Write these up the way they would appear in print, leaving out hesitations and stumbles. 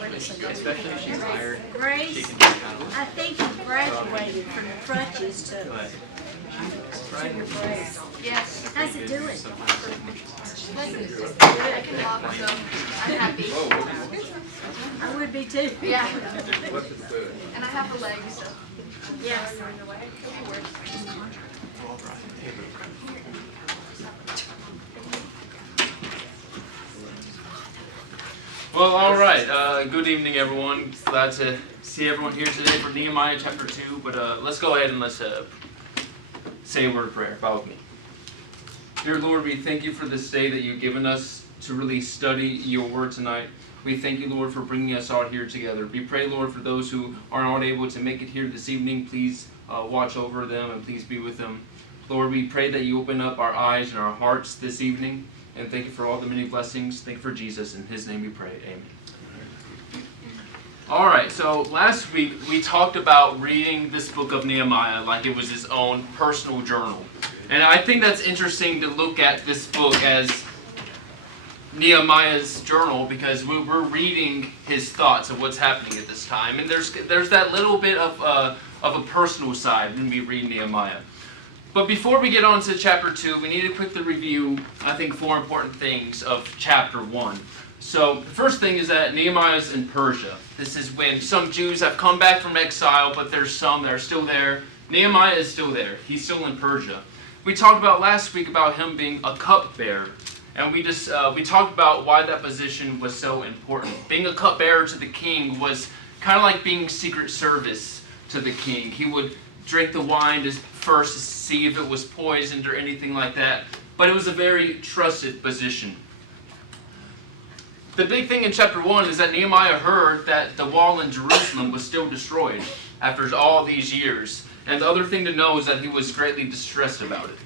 Especially if she's tired. Grace, She can just kind of. I think you graduated from the crutches to your brace. Yes. How's it doing? I can walk, so I'm happy. I would be too. Yeah. And I have a leg, so. Yes. Well, all right. Good evening, everyone. Glad to see everyone here today for Nehemiah chapter 2. But let's go ahead and let's say a word of prayer. Bow with me. Dear Lord, we thank you for this day that you've given us to really study your word tonight. We thank you, Lord, for bringing us out here together. We pray, Lord, for those who are not able to make it here this evening, please watch over them and please be with them. Lord, we pray that you open up our eyes and our hearts this evening. And thank you for all the many blessings. Thank you for Jesus. In his name we pray. Amen. All right, so last week we talked about reading this book of Nehemiah like it was his own personal journal. And I think that's interesting to look at this book as Nehemiah's journal because we're reading his thoughts of what's happening at this time. And there's that little bit of a personal side when we read Nehemiah. But before we get on to chapter 2, we need to quickly review, I think, 4 important things of chapter 1. So the first thing is that Nehemiah's in Persia. This is when some Jews have come back from exile, but there's some that are still there. Nehemiah is still there. He's still in Persia. We talked about last week about him being a cupbearer. And we talked about why that position was so important. Being a cupbearer to the king was kind of like being Secret Service to the king. He would drink the wine first to see if it was poisoned or anything like that. But it was a very trusted position. The big thing in chapter 1 is that Nehemiah heard that the wall in Jerusalem was still destroyed after all these years. And the other thing to know is that he was greatly distressed about it.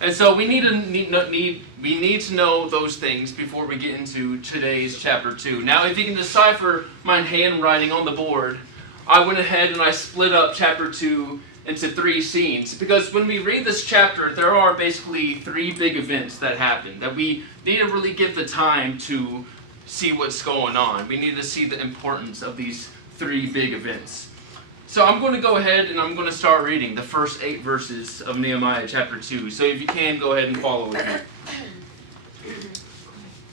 And so we need to know those things before we get into today's chapter 2. Now, if you can decipher my handwriting on the board, I went ahead and I split up chapter 2 into 3 scenes. Because when we read this chapter, there are basically 3 big events that happen that we need to really give the time to see what's going on. We need to see the importance of these 3 big events. So I'm going to go ahead and I'm going to start reading the first 8 verses of Nehemiah chapter 2. So if you can, go ahead and follow with me.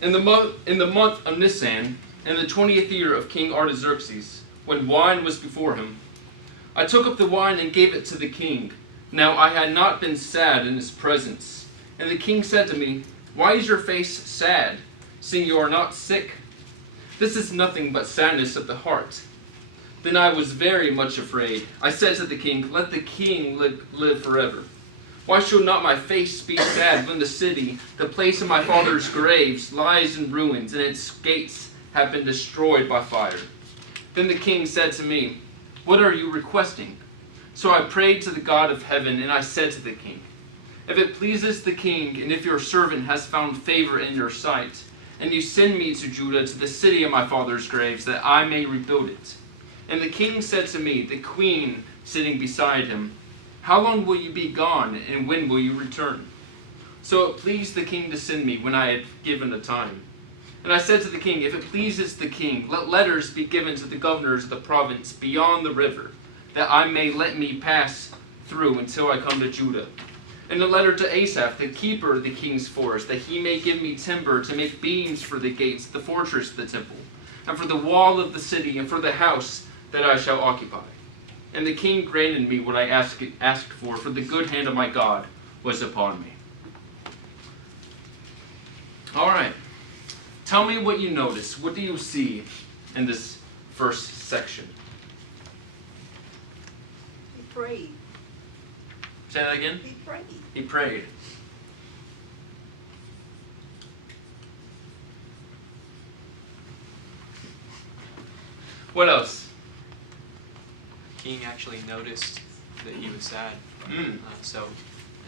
In the month of Nisan, in the 20th year of King Artaxerxes, when wine was before him, I took up the wine and gave it to the king. Now I had not been sad in his presence. And the king said to me, "Why is your face sad, seeing you are not sick? This is nothing but sadness of the heart." Then I was very much afraid. I said to the king, "Let the king live forever. Why should not my face be sad when the city, the place of my father's graves, lies in ruins, and its gates have been destroyed by fire?" Then the king said to me, "What are you requesting?" So I prayed to the God of heaven, and I said to the king, "If it pleases the king, and if your servant has found favor in your sight, and you send me to Judah, to the city of my father's graves, that I may rebuild it." And the king said to me, the queen sitting beside him, "How long will you be gone, and when will you return?" So it pleased the king to send me when I had given a time. And I said to the king, "If it pleases the king, let letters be given to the governors of the province beyond the river, that I may let me pass through until I come to Judah. And a letter to Asaph, the keeper of the king's forest, that he may give me timber to make beams for the gates, the fortress of the temple, and for the wall of the city, and for the house that I shall occupy." And the king granted me what I asked for the good hand of my God was upon me. All right. Tell me what you notice. What do you see in this first section? He prayed. Say that again? He prayed. He prayed. What else? King actually noticed that he was sad, so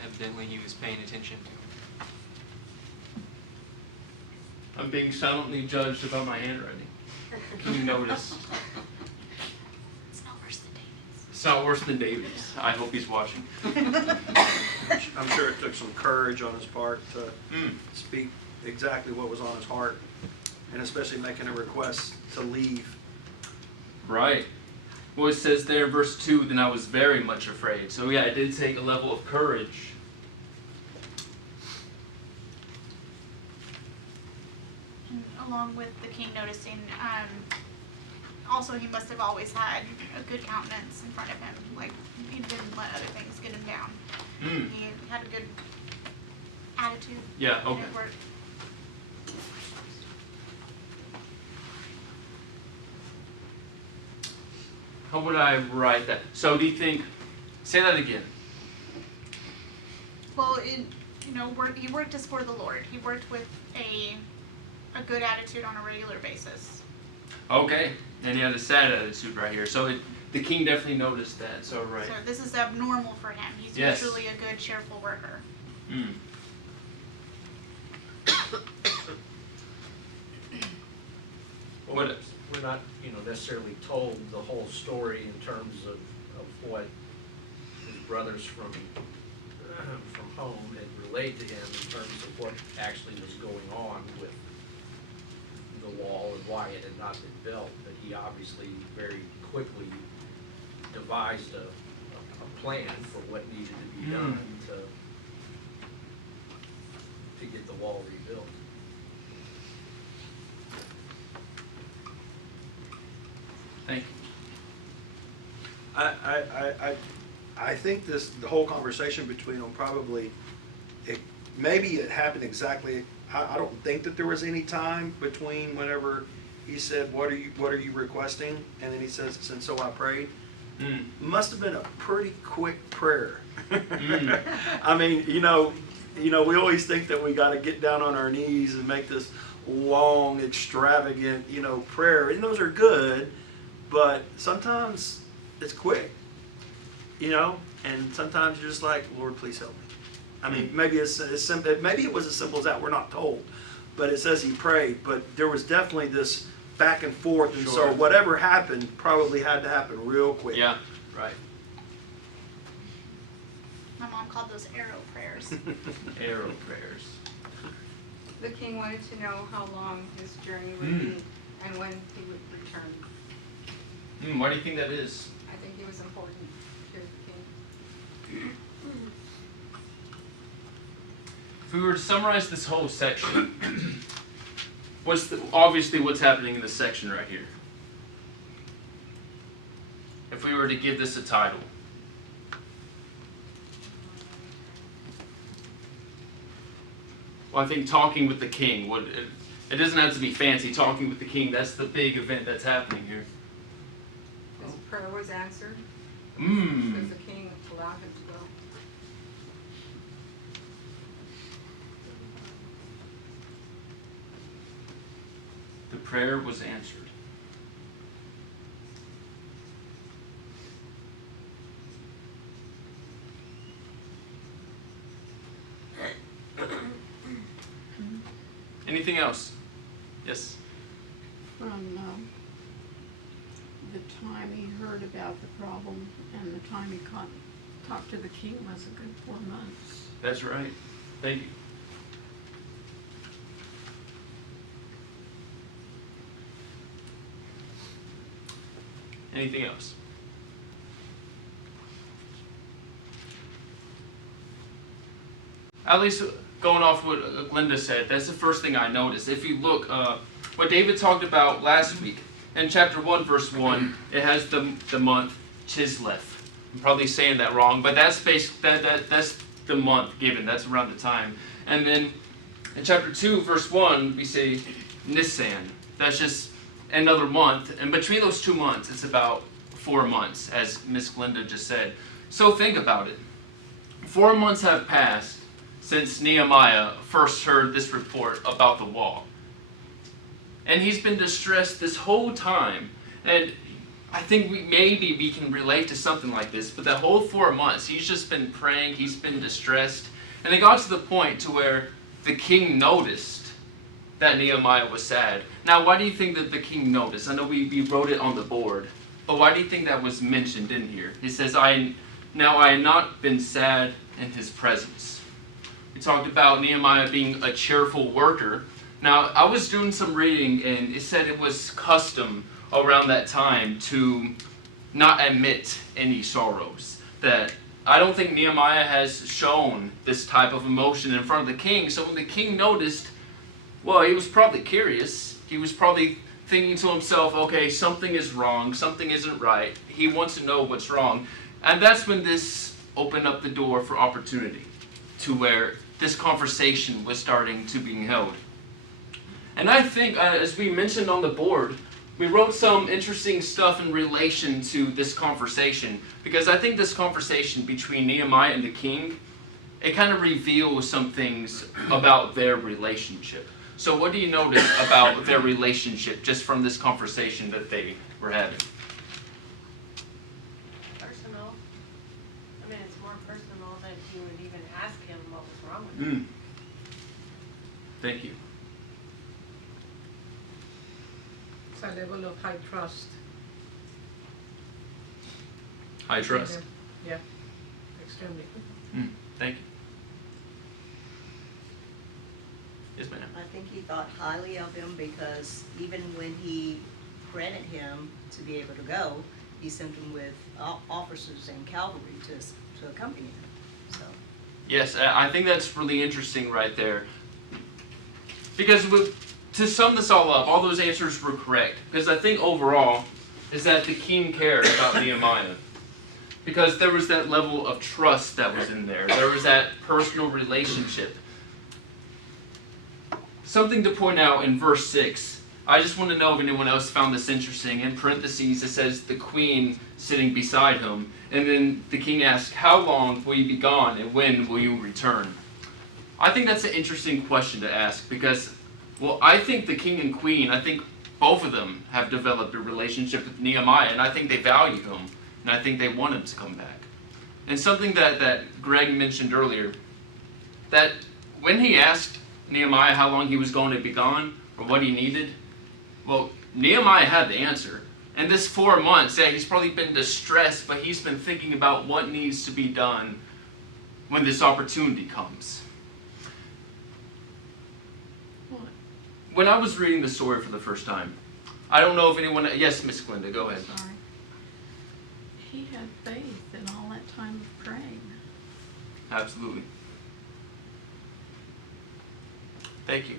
evidently he was paying attention to him. I'm being silently judged about my handwriting. Can you notice? It's not worse than David's. It's not worse than David's. I hope he's watching. I'm sure it took some courage on his part to speak exactly what was on his heart. and especially making a request to leave. Right. Well, it says there, verse 2, then I was very much afraid. So yeah, it did take a level of courage. And along with the king noticing, also he must have always had a good countenance in front of him. Like, he didn't let other things get him down. He had a good attitude. Yeah, and okay. it worked. How would I write that? So do you think, say that again. Well, he worked as for the Lord. He worked with a good attitude on a regular basis. Okay. And he had a sad attitude right here. So the king definitely noticed that. So right. So this is abnormal for him. He's Yes. usually a good, cheerful worker. Mm. Well, we're not, necessarily told the whole story in terms of what his brothers from home had relayed to him in terms of what actually was going on with the wall and why it had not been built. But he obviously very quickly devised a plan for what needed to be done to get the wall rebuilt. Thank you. I think the whole conversation between them probably, maybe it happened exactly. I don't think that there was any time between whenever he said, "What are you requesting?" and then he says, "And so I prayed." Must have been a pretty quick prayer. I mean, we always think that we got to get down on our knees and make this long, extravagant, prayer, and those are good. But sometimes it's quick, and sometimes you're just like, "Lord, please help me." I mean, maybe it's simple. Maybe it was as simple as that. We're not told, but it says he prayed. But there was definitely this back and forth, and Sure. so whatever happened probably had to happen real quick. Yeah, right. My mom called those arrow prayers. Arrow prayers. The king wanted to know how long his journey would be and when he would return. Why do you think that is? I think it was important to the king. If we were to summarize this whole section, obviously what's happening in this section right here? If we were to give this a title. Well, I think talking with the king it doesn't have to be fancy. Talking with the king, that's the big event that's happening here. His prayer was answered Mm. because the king allowed him to go. The prayer was answered. Anything else? Yes. From the time he heard about the problem and the time he talked to the king was a good 4 months. That's right. Thank you. Anything else? At least going off what Glenda said, that's the first thing I noticed. If you look, what David talked about last week, in chapter 1, verse 1, it has the month Chislev. I'm probably saying that wrong, but that's that's the month given. That's around the time. And then in chapter 2, verse 1, we say Nisan. That's just another month. And between those 2 months, it's about 4 months, as Miss Glenda just said. So think about it. 4 months have passed since Nehemiah first heard this report about the wall. And he's been distressed this whole time. And I think maybe we can relate to something like this, but that whole 4 months, he's just been praying, he's been distressed. And it got to the point to where the king noticed that Nehemiah was sad. Now, why do you think that the king noticed? I know we wrote it on the board, but why do you think that was mentioned in here? He says, now I had not been sad in his presence. We talked about Nehemiah being a cheerful worker, Now, I was doing some reading, and it said it was custom around that time to not admit any sorrows. That I don't think Nehemiah has shown this type of emotion in front of the king. So when the king noticed, well, he was probably curious. He was probably thinking to himself, okay, something is wrong, something isn't right. He wants to know what's wrong. And that's when this opened up the door for opportunity, to where this conversation was starting to be held. And I think, as we mentioned on the board, we wrote some interesting stuff in relation to this conversation, because I think this conversation between Nehemiah and the king, it kind of reveals some things about their relationship. So what do you notice about their relationship just from this conversation that they were having? Personal. I mean, it's more personal than you would even ask him what was wrong with him. Thank you. It's a level of high trust. High trust. Yeah, extremely. Thank you. Yes, ma'am. I think he thought highly of him because even when he granted him to be able to go, he sent him with officers and cavalry to accompany him. So. Yes, I think that's really interesting right there. Because to sum this all up, all those answers were correct. Because I think overall is that the king cared about Nehemiah. Because there was that level of trust that was in there. There was that personal relationship. Something to point out in verse 6. I just want to know if anyone else found this interesting. In parentheses, it says the queen sitting beside him. And then the king asks, how long will you be gone and when will you return? I think that's an interesting question to ask because, well, I think the king and queen, I think both of them have developed a relationship with Nehemiah, and I think they value him, and I think they want him to come back. And something that Greg mentioned earlier, that when he asked Nehemiah how long he was going to be gone or what he needed, well, Nehemiah had the answer. And this 4 months, yeah, he's probably been distressed, but he's been thinking about what needs to be done when this opportunity comes. When I was reading the story for the first time, I don't know if anyone... Yes, Miss Glenda, go ahead. Sorry. He had faith in all that time of praying. Absolutely. Thank you.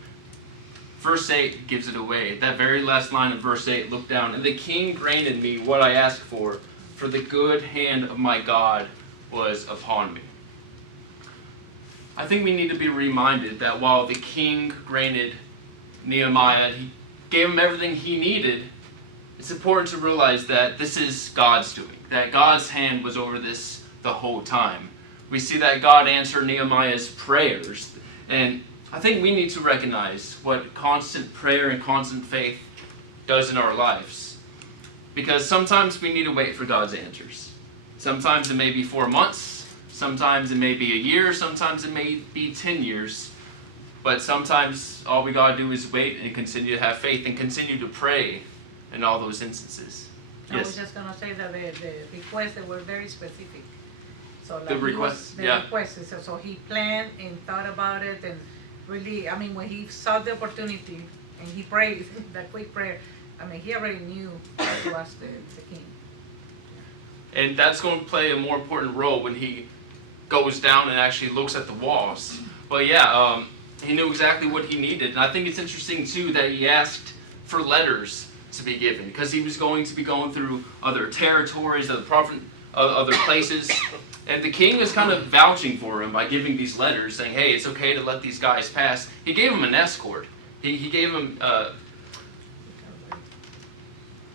Verse 8 gives it away. That very last line of verse 8, look down. And the king granted me what I asked for the good hand of my God was upon me. I think we need to be reminded that while the king granted Nehemiah, he gave him everything he needed, it's important to realize that this is God's doing, that God's hand was over this the whole time. We see that God answered Nehemiah's prayers, and I think we need to recognize what constant prayer and constant faith does in our lives. Because sometimes we need to wait for God's answers. Sometimes it may be 4 months, sometimes it may be a year, sometimes it may be 10 years. But sometimes all we gotta do is wait and continue to have faith and continue to pray in all those instances. I was just gonna say that the requests were very specific. So like The requests, yeah. requests, so he planned and thought about it and really, I mean, when he saw the opportunity and he prayed that quick prayer, I mean, he already knew how to ask the king. And that's going to play a more important role when he goes down and actually looks at the walls. But yeah, he knew exactly what he needed. And I think it's interesting too that he asked for letters to be given because he was going to be going through other territories, other places. And the king was kind of vouching for him by giving these letters saying, hey, it's okay to let these guys pass. He gave him an escort. He gave him,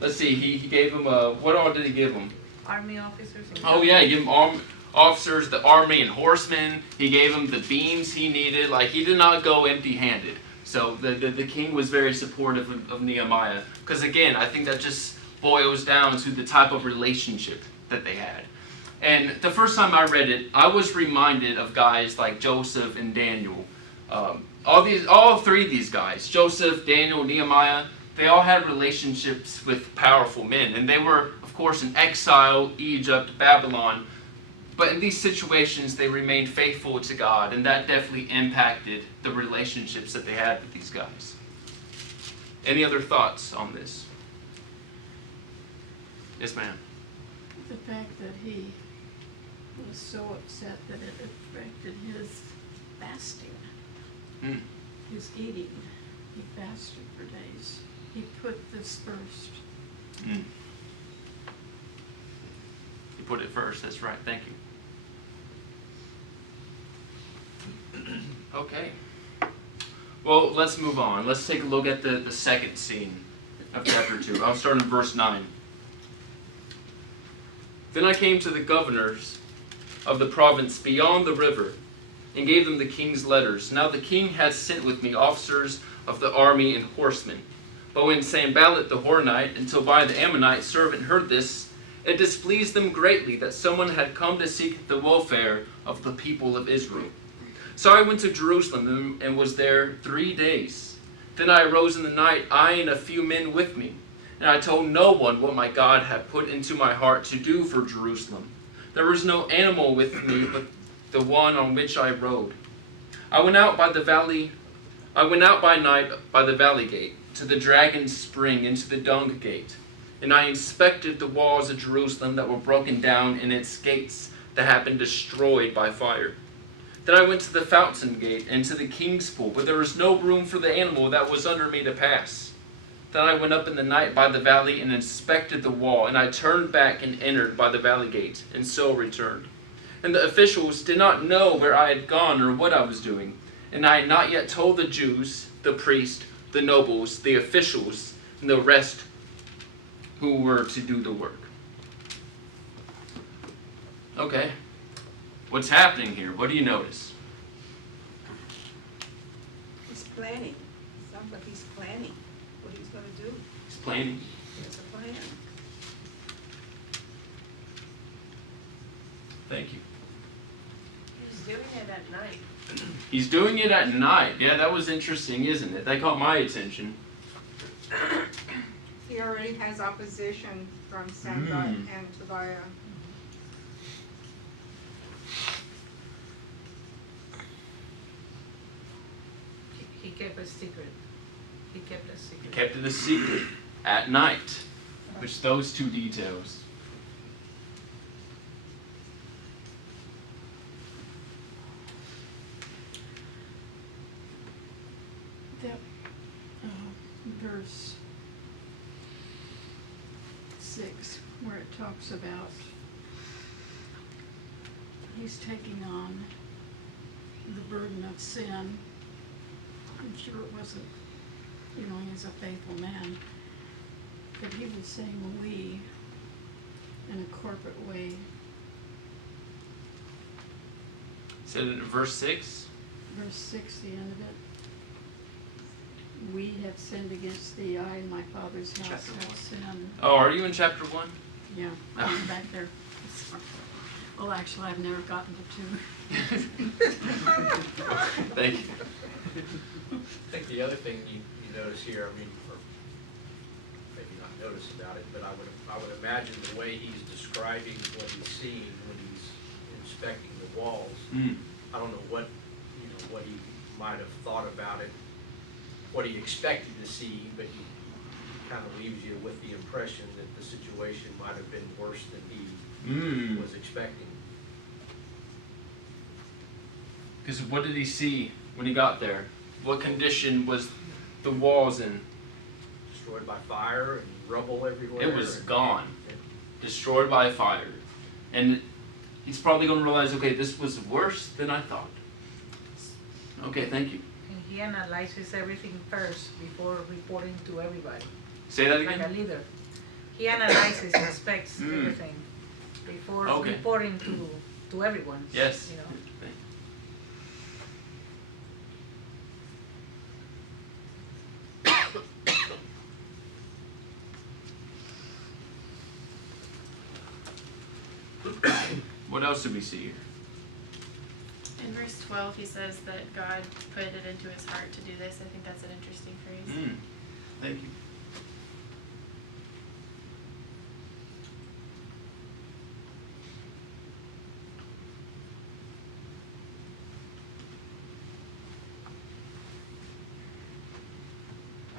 let's see, he gave him, what all did he give him? Army officers. Oh yeah, he gave him officers, the army and horsemen. He gave him the beams he needed. Like, he did not go empty-handed. So the king was very supportive of Nehemiah. Because again, I think that just boils down to the type of relationship that they had. And the first time I read it, I was reminded of guys like Joseph and Daniel. All three of these guys, Joseph, Daniel, Nehemiah, they all had relationships with powerful men. And they were, of course, in exile, Egypt, Babylon. But in these situations, they remained faithful to God. And that definitely impacted the relationships that they had with these guys. Any other thoughts on this? Yes, ma'am. The fact that he was so upset that it affected his fasting, Mm. his eating. He fasted for days. He put this first. Mm. You put it first, that's right, thank you. Okay. Well, let's move on. Let's take a look at the second scene of chapter 2. I'll start in verse 9. Then I came to the governors of the province beyond the river, and gave them the king's letters. Now the king had sent with me officers of the army and horsemen. But when Sanballat the Horonite and Tobiah the Ammonite servant heard this, it displeased them greatly that someone had come to seek the welfare of the people of Israel. So I went to Jerusalem and was there 3 days. Then I arose in the night, I and a few men with me. And I told no one what my God had put into my heart to do for Jerusalem. There was no animal with me but the one on which I rode. I went out by night by the valley gate, to the dragon's spring, into the dung gate. And I inspected the walls of Jerusalem that were broken down, and its gates that had been destroyed by fire. Then I went to the fountain gate, and to the king's pool, but there was no room for the animal that was under me to pass. Then I went up in the night by the valley, and inspected the wall, and I turned back and entered by the valley gate, and so returned. And the officials did not know where I had gone or what I was doing. And I had not yet told the Jews, the priests, the nobles, the officials, and the rest who were to do the work. Okay, what's happening here? What do you notice? He's planning. Sounds like he's planning what he's gonna do. He's planning. There's a plan. Thank you. He's doing it at night. He's doing it at night. Yeah, that was interesting, isn't it? That caught my attention. He already has opposition from Sanballat and Tobiah. He kept a secret. He kept a secret. He kept it a secret at night. Which those two details. That verse 6, where it talks about he's taking on the burden of sin. I'm sure it wasn't, he's a faithful man, but he was saying we in a corporate way. Said it in verse 6? Verse 6, the end of it. We have sinned against thee, I and my father's house Chapter have 1. sinned. Oh, are you in chapter 1? Yeah, I'm back there. Well, actually, I've never gotten to 2. Thank you. I think the other thing you notice here, I mean, or maybe not notice about it, but I would imagine the way he's describing what he's seeing when he's inspecting the walls. Mm. I don't know what he might have thought about it, what he expected to see, but he kind of leaves you with the impression that the situation might have been worse than he was expecting. Because what did he see when he got there? What condition was the walls in? Destroyed by fire and rubble everywhere. It was gone. Destroyed by fire. And he's probably going to realize, okay, this was worse than I thought. Okay, thank you. And he analyzes everything first before reporting to everybody. Say that Like a again? leader. He analyzes, inspects everything before reporting to everyone. Yes. What else did we see here? In verse 12, he says that God put it into his heart to do this. I think that's an interesting phrase. Thank you.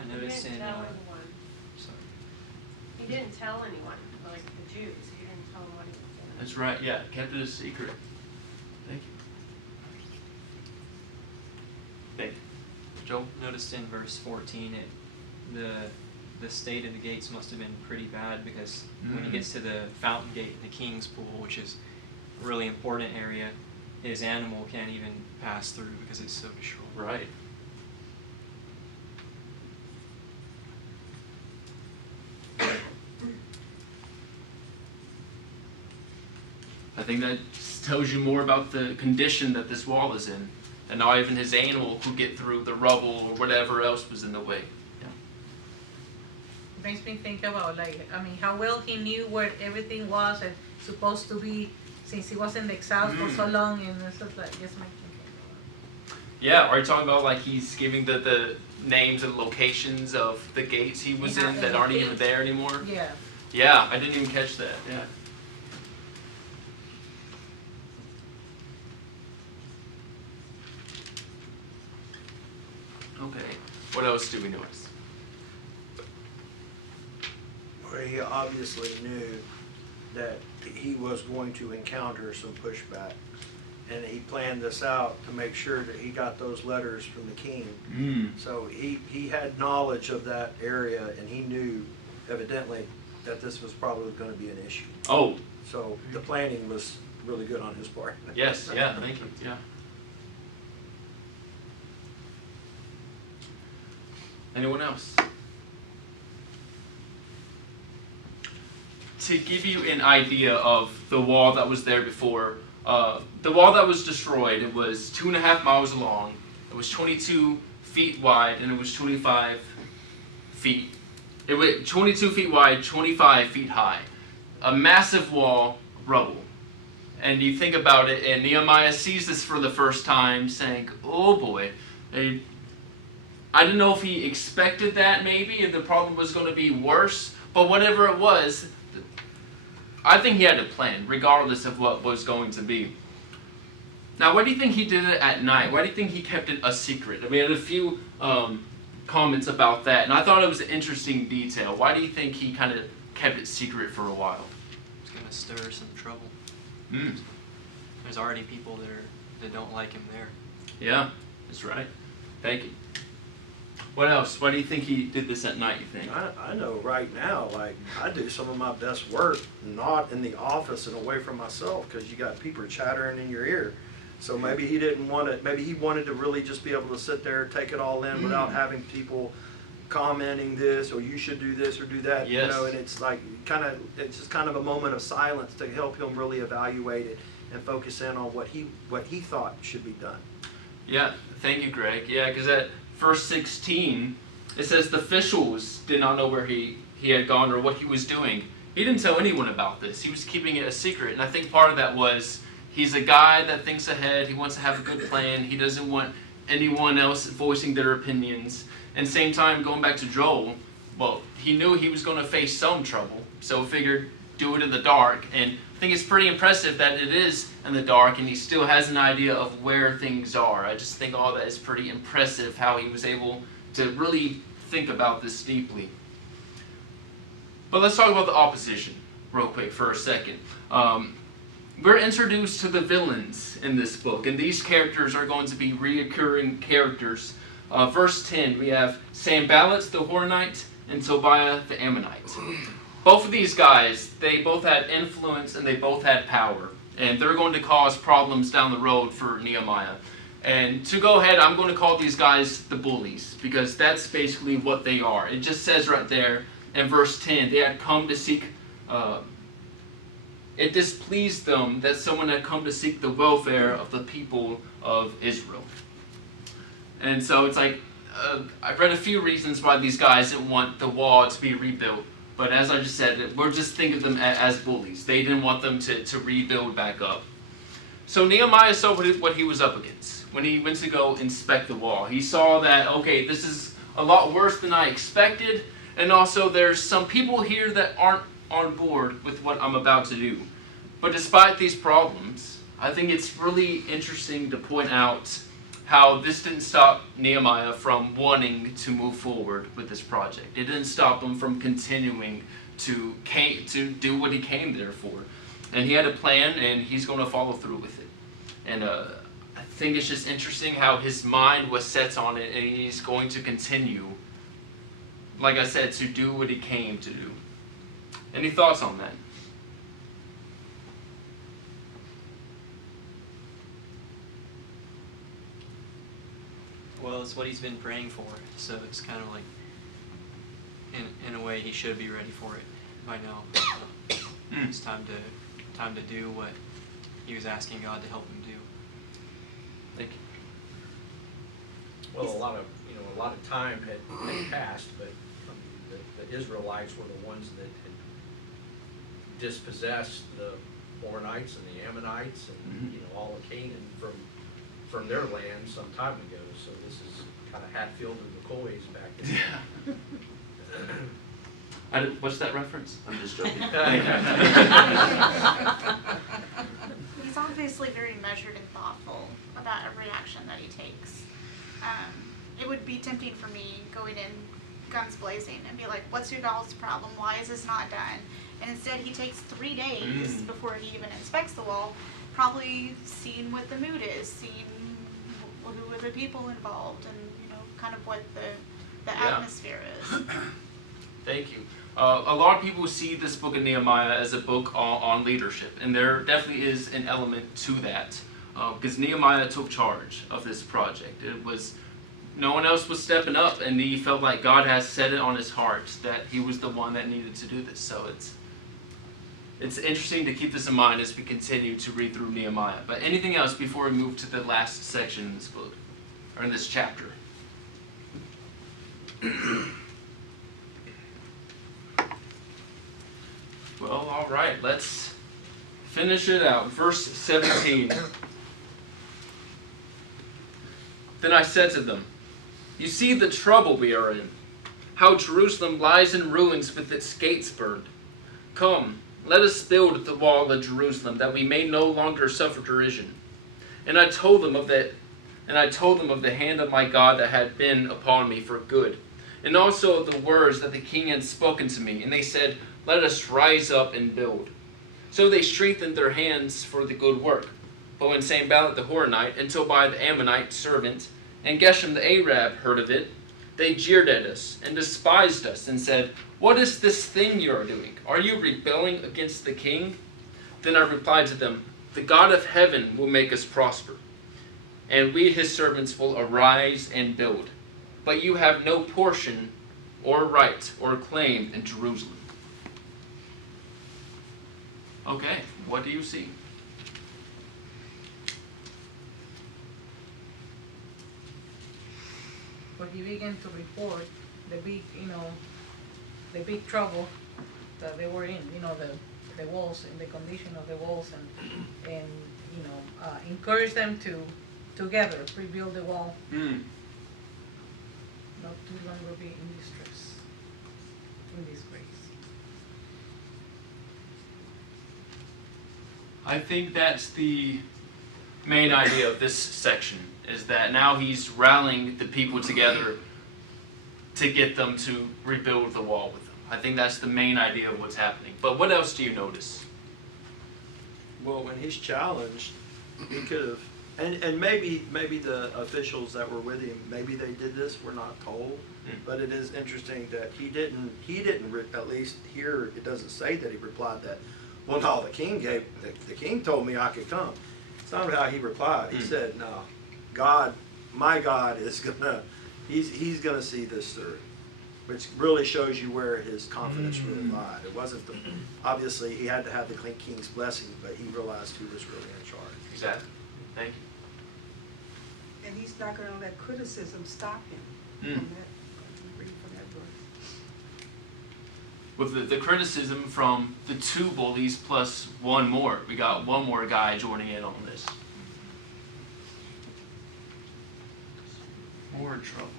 He didn't in, Tell anyone. sorry. He didn't tell anyone, like the Jews. He didn't tell them what he was doing. That's right, yeah, kept it a secret. Thank you. Thank you. Joel? Noticed in verse 14, the state of the gates must have been pretty bad, because when he gets to the fountain gate in the king's pool, which is a really important area, his animal can't even pass through because it's so destroyed. Right. I think that tells you more about the condition that this wall is in, and not even his animal could get through the rubble or whatever else was in the way. Makes me think about, like, I mean, how well he knew where everything was and supposed to be, since he was in the exile for so long, and it's just like, just makes me think Yeah, are you talking about like he's giving the names and locations of the gates he was Yeah, in that and aren't the even gates. there anymore? about. Yeah. Yeah, I didn't even catch that. Yeah. Okay. What else do we notice? Well, he obviously knew that he was going to encounter some pushback. And he planned this out to make sure that he got those letters from the king. So he had knowledge of that area, and he knew evidently that this was probably going to be an issue. Oh, So the planning was really good on his part. yes, yeah, thank you. Yeah. Anyone else? To give you an idea of the wall that was there before, the wall that was destroyed, it was 2.5 miles long, it was 22 feet wide, and it was 25 feet. It was 22 feet wide, 25 feet high. A massive wall, rubble. And you think about it, and Nehemiah sees this for the first time, saying, oh boy, I didn't know if he expected that maybe, and the problem was going to be worse, but whatever it was, I think he had a plan, regardless of what was going to be. Now, why do you think he did it at night? Why do you think he kept it a secret? We had a few comments about that, and I thought it was an interesting detail. Why do you think he kind of kept it secret for a while? It's going to stir some trouble. Mm. There's already people that don't like him there. Yeah, that's right. Thank you. What else? Why do you think he did this at night, you think? I know right now, like, I do some of my best work not in the office and away from myself, because you got people chattering in your ear. So maybe he didn't want it, maybe he wanted to really just be able to sit there, take it all in without having people commenting this, or you should do this or do that. Yes. You know, and it's like, it's just kind of a moment of silence to help him really evaluate it and focus in on what he thought should be done. Yeah, thank you, Greg. Yeah, because at verse 16, it says the officials did not know where he had gone or what he was doing. He didn't tell anyone about this. He was keeping it a secret. And I think part of that was he's a guy that thinks ahead. He wants to have a good plan. He doesn't want anyone else voicing their opinions. And same time, going back to Joel, well, he knew he was going to face some trouble. So figured do it in the dark. And I think it's pretty impressive that it is in the dark and he still has an idea of where things are. I just think all that is pretty impressive, how he was able to really think about this deeply. But let's talk about the opposition real quick for a second. We're introduced to the villains in this book, and these characters are going to be reoccurring characters. Verse 10, we have Sanballat the Horonite and Tobiah the Ammonite. Both of these guys, they both had influence and they both had power. And they're going to cause problems down the road for Nehemiah. And to go ahead, I'm going to call these guys the bullies, because that's basically what they are. It just says right there in verse 10, they had come to seek, it displeased them that someone had come to seek the welfare of the people of Israel. And so it's like, I've read a few reasons why these guys didn't want the wall to be rebuilt. But as I just said, we're just thinking of them as bullies. They didn't want them to rebuild back up. So Nehemiah saw what he was up against when he went to go inspect the wall. He saw that, okay, this is a lot worse than I expected. And also there's some people here that aren't on board with what I'm about to do. But despite these problems, I think it's really interesting to point out how this didn't stop Nehemiah from wanting to move forward with this project. It didn't stop him from continuing to do what he came there for. And he had a plan, and he's going to follow through with it. And I think it's just interesting how his mind was set on it, and he's going to continue, like I said, to do what he came to do. Any thoughts on that? Well, it's what he's been praying for, so it's kind of like, in a way, he should be ready for it by now. It's time to do what he was asking God to help him do. Thank you. Well, a lot of time had passed, but the Israelites were the ones that had dispossessed the Horites and the Ammonites and all of Canaan from their land some time ago. So this is kind of Hatfield and McCoy's back in. What's that reference? I'm just joking. He's obviously very measured and thoughtful about every action that he takes. It would be tempting for me going in guns blazing and be like, what's your God's problem? Why is this not done? And instead he takes 3 days before he even inspects the wall, probably seeing what the mood is, seeing who are the people involved, and kind of what the atmosphere is. Thank you. A lot of people see this book of Nehemiah as a book on leadership, and there definitely is an element to that, because Nehemiah took charge of this project. It was no one else was stepping up, and he felt like God has set it on his heart that he was the one that needed to do this. So it's interesting to keep this in mind as we continue to read through Nehemiah. But anything else before we move to the last section in this book, or in this chapter? Well, all right, let's finish it out. Verse 17. Then I said to them, you see the trouble we are in, how Jerusalem lies in ruins with its gates burned. Come, let us build the wall of Jerusalem, that we may no longer suffer derision. And I told them of the hand of my God that had been upon me for good, and also of the words that the king had spoken to me. And they said, let us rise up and build. So they strengthened their hands for the good work. But when Sanballat the Horonite and Tobiah the Ammonite servant and Geshem the Arab heard of it, they jeered at us and despised us and said, what is this thing you are doing? Are you rebelling against the king? Then I replied to them, the God of heaven will make us prosper, and we his servants will arise and build. But you have no portion or right or claim in Jerusalem. Okay, what do you see? But he began to report the big trouble that they were in, the walls and the condition of the walls, and encourage them to together rebuild the wall, not to longer be in distress, in disgrace. I think that's the main idea of this section, is that now he's rallying the people together to get them to rebuild the wall with them. I think that's the main idea of what's happening. But what else do you notice? Well, when he's challenged, he could have, and maybe the officials that were with him, maybe they did this, we're not told. But it is interesting that he didn't at least here it doesn't say that he replied that, well, no, the king told me I could come. It's not how he replied. He said, no, God, my God is he's gonna see this through, which really shows you where his confidence really lied. It wasn't obviously he had to have the king's blessing, but he realized who was really in charge. Exactly. Thank you. And he's not gonna let criticism stop him from that. Read from that verse. With the criticism from the 2 bullies plus one more. We got one more guy joining in on this. More trouble.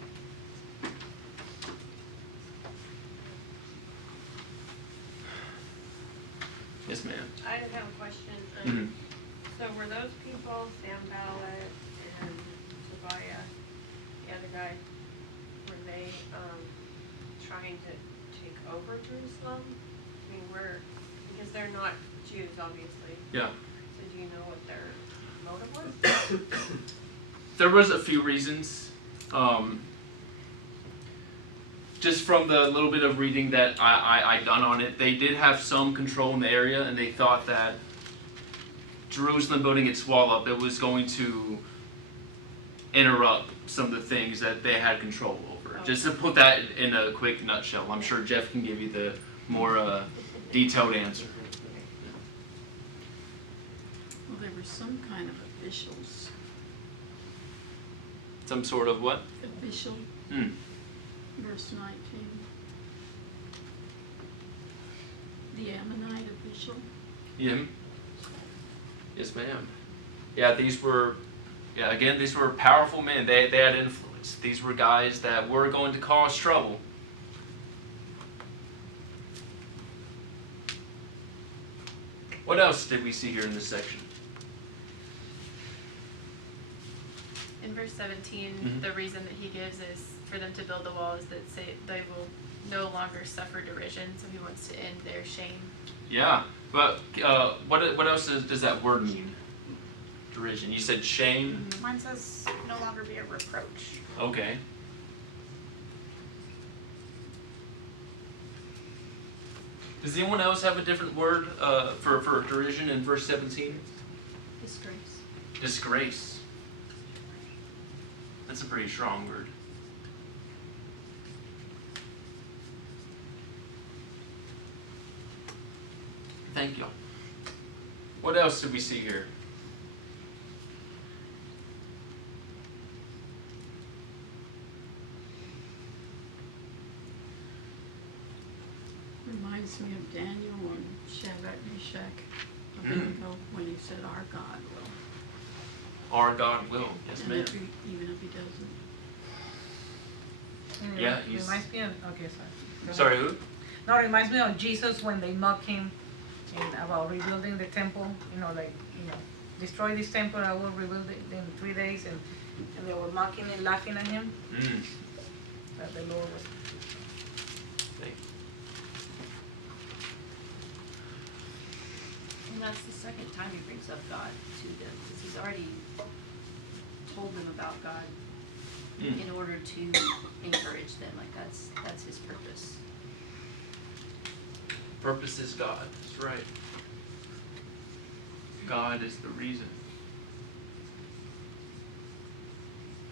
Yes, ma'am. I just have a question. So were those people, Sanballat and Tobiah, the other guy, were they trying to take over Jerusalem? I mean, because they're not Jews, obviously. Yeah. So do you know what their motive was? There was a few reasons. Just from the little bit of reading that I done on it, they did have some control in the area, and they thought that Jerusalem building its wall up, it was going to interrupt some of the things that they had control over. Just to put that in a quick nutshell. I'm sure Jeff can give you the more detailed answer. Well, there were some kind of officials. Some sort of what? Official. Verse 19. The Ammonite official. Yeah. Yes, ma'am. Yeah, these were powerful men. They had influence. These were guys that were going to cause trouble. What else did we see here in this section? In verse 17, the reason that he gives is for them to build the wall is that they will no longer suffer derision, so he wants to end their shame. Yeah, but what else does that word mean? Derision. You said shame? Mine says no longer be a reproach. Okay. Does anyone else have a different word for derision in verse 17? Disgrace. Disgrace. That's a pretty strong word. Thank you. What else did we see here? Reminds me of Daniel and Shadrach, Meshach, Abednego, when he said, "Our God will." Our God will. Yes, And ma'am. even if he doesn't. And Yeah, it he's- reminds me of, okay, sorry. Go ahead. Sorry, who? No, it reminds me of Jesus when they mock him and about rebuilding the temple, destroy this temple, I will rebuild it in 3 days, and they were mocking and laughing at him, that the Lord was. Thank you. And that's the second time he brings up God to them, because he's already told them about God in order to encourage them. Like that's his purpose. Purpose is God. That's right. God is the reason.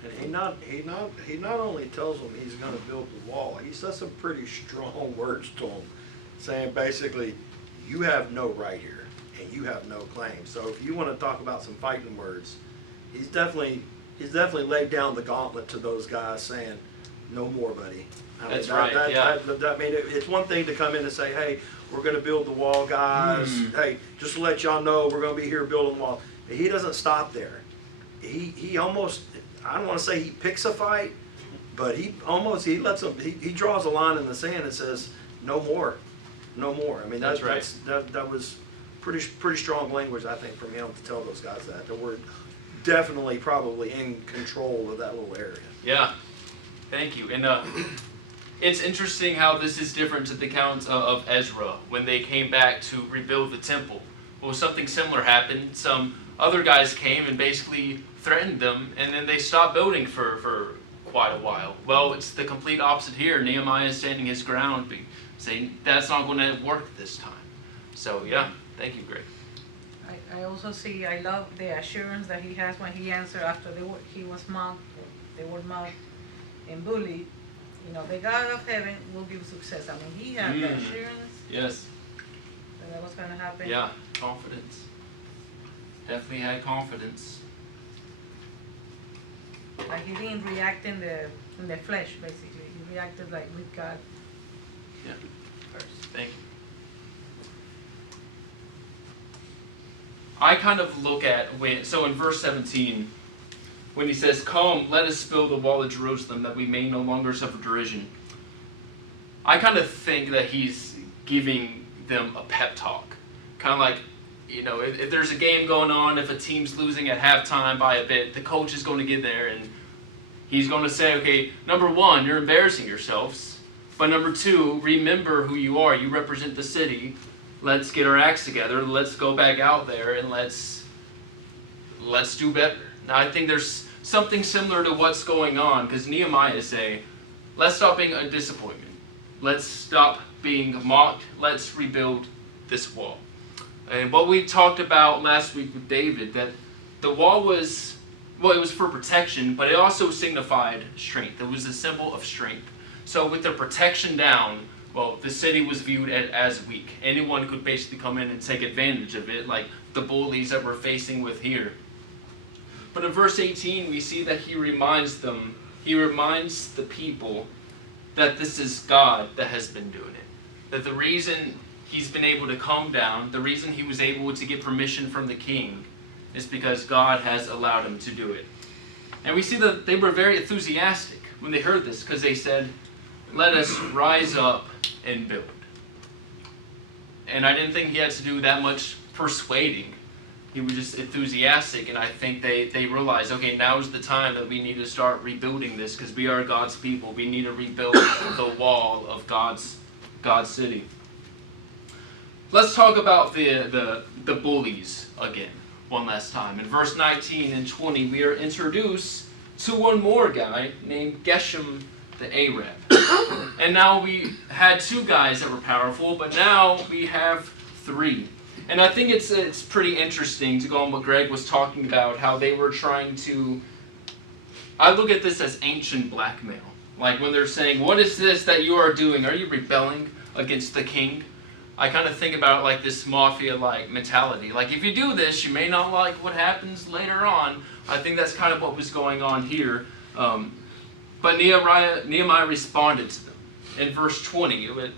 And he not only tells them he's going to build the wall, he says some pretty strong words to them, saying basically, you have no right here, and you have no claim. So if you want to talk about some fighting words, he's definitely laid down the gauntlet to those guys, saying, no more, buddy. That's right, yeah. It's one thing to come in and say, hey, we're going to build the wall, guys. Hey, just to let y'all know, we're going to be here building the wall. But he doesn't stop there. He almost, I don't want to say he picks a fight, but he lets them, he draws a line in the sand and says, no more, no more. I mean, that's right. That was pretty strong language, I think, from him to tell those guys that we're definitely probably in control of that little area. Yeah. Thank you. And it's interesting how this is different to the account of Ezra when they came back to rebuild the temple. Well, something similar happened. Some other guys came and basically threatened them, and then they stopped building for quite a while. Well, it's the complete opposite here. Nehemiah is standing his ground, saying that's not going to work this time. So, yeah, thank you, Greg. I also see, I love the assurance that he has when he answered after he was mocked, they were mocked and bullied. The God of heaven will give success. I mean, he had the assurance Yes. that was going to happen. Yeah, confidence. Definitely had confidence. Like he didn't react in the flesh, basically. He reacted like with God. Yeah. First. Thank you. I kind of look at so in verse 17, when he says, "Come, let us build the wall of Jerusalem, that we may no longer suffer derision." I kind of think that he's giving them a pep talk. Kind of like, if there's a game going on, if a team's losing at halftime by a bit, the coach is going to get there and He's going to say, okay, number one, you're embarrassing yourselves. But number two, remember who you are. You represent the city. Let's get our acts together. Let's go back out there and let's do better. Now, I think there's something similar to what's going on, because Nehemiah is saying, let's stop being a disappointment. Let's stop being mocked. Let's rebuild this wall. And what we talked about last week with David, that the wall was, well, it was for protection, but it also signified strength. It was a symbol of strength. So with the protection down, well, the city was viewed as weak. Anyone could basically come in and take advantage of it, like the bullies that we're facing with here. But in verse 18, we see that he reminds the people that this is God that has been doing it. That the reason he's been able to calm down, the reason he was able to get permission from the king, is because God has allowed him to do it. And we see that they were very enthusiastic when they heard this, because they said, let us rise up and build. And I didn't think he had to do that much persuading. He was just enthusiastic, and I think they realized, okay, now's the time that we need to start rebuilding this, because we are God's people. We need to rebuild the wall of God's city. Let's talk about the bullies again one last time. In verse 19 and 20, we are introduced to one more guy named Geshem the Arab. And now we had two guys that were powerful, but now we have three. And I think it's pretty interesting to go on what Greg was talking about, how they were trying to, I look at this as ancient blackmail. Like when they're saying, what is this that you are doing? Are you rebelling against the king? I kind of think about it like this mafia-like mentality. Like if you do this, you may not like what happens later on. I think that's kind of what was going on here. But Nehemiah responded to them. In verse 20,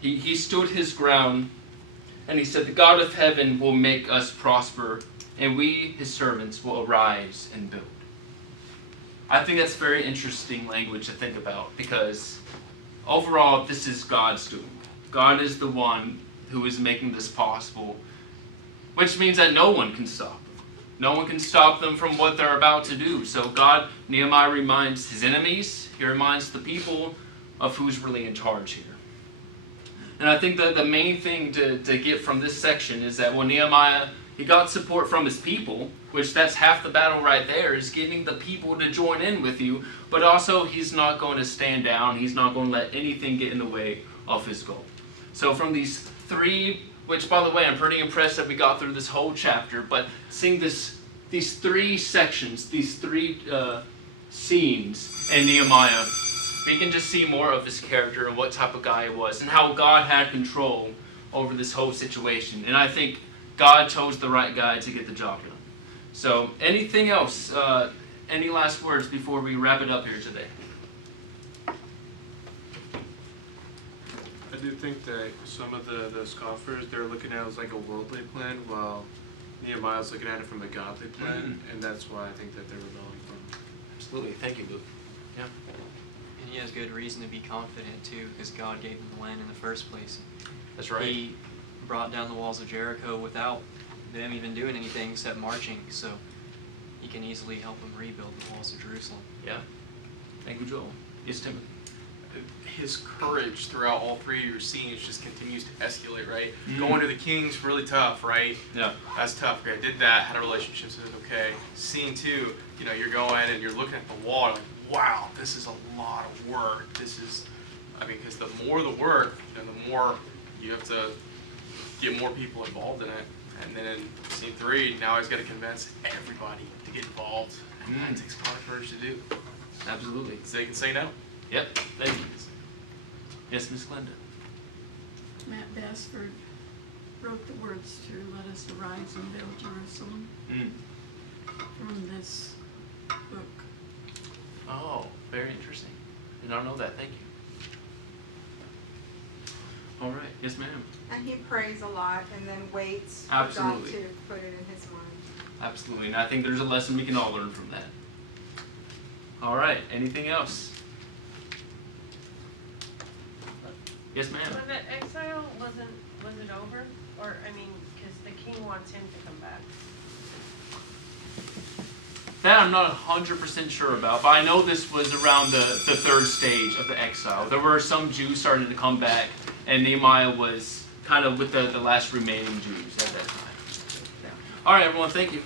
he stood his ground, and he said, the God of heaven will make us prosper, and we, his servants, will arise and build. I think that's very interesting language to think about, because overall, this is God's doing. God is the one who is making this possible, which means that no one can stop them. No one can stop them from what they're about to do. So Nehemiah reminds his enemies, he reminds the people of who's really in charge here. And I think that the main thing to get from this section is that when Nehemiah, he got support from his people, which that's half the battle right there, is getting the people to join in with you, but also he's not going to stand down, he's not going to let anything get in the way of his goal. So from these three, which by the way, I'm pretty impressed that we got through this whole chapter, but seeing these three sections, these three scenes in Nehemiah, we can just see more of his character and what type of guy he was and how God had control over this whole situation. And I think God chose the right guy to get the job done. So anything else, any last words before we wrap it up here today? I do think that some of the scoffers, they're looking at it as like a worldly plan, while Nehemiah's looking at it from a godly plan, and that's why I think that they're rebelling from. Absolutely. Thank you, Luke. Yeah. And he has good reason to be confident too, because God gave him the land in the first place. That's right. He brought down the walls of Jericho without them even doing anything except marching, so he can easily help them rebuild the walls of Jerusalem. Yeah. Thank you, Joel. Yes, Timothy. His courage throughout all three of your scenes just continues to escalate, right? Going to the king's really tough, right? Yeah. That's tough. Okay, I did that, had a relationship, so it's okay. Scene two, you're going and you're looking at the wall, like, wow, this is a lot of work. Because the more the work, the more you have to get more people involved in it. And then in scene three, now he's got to convince everybody to get involved. And that takes a lot of courage to do. Absolutely. So they can say no. Yep. Thank you. Yes, Miss Glenda. Matt Bassford wrote the words to Let Us Arise and Build Jerusalem from this book. Oh, very interesting. Did not know that. Thank you. All right. Yes, ma'am. And he prays a lot and then waits for Absolutely. God to put it in his mind. Absolutely. And I think there's a lesson we can all learn from that. All right. Anything else? Yes, ma'am. When the exile was it over? Or, because the king wants him to come back. That I'm not 100% sure about, but I know this was around the third stage of the exile. There were some Jews starting to come back, and Nehemiah was kind of with the last remaining Jews at that time. Yeah. All right, everyone, thank you.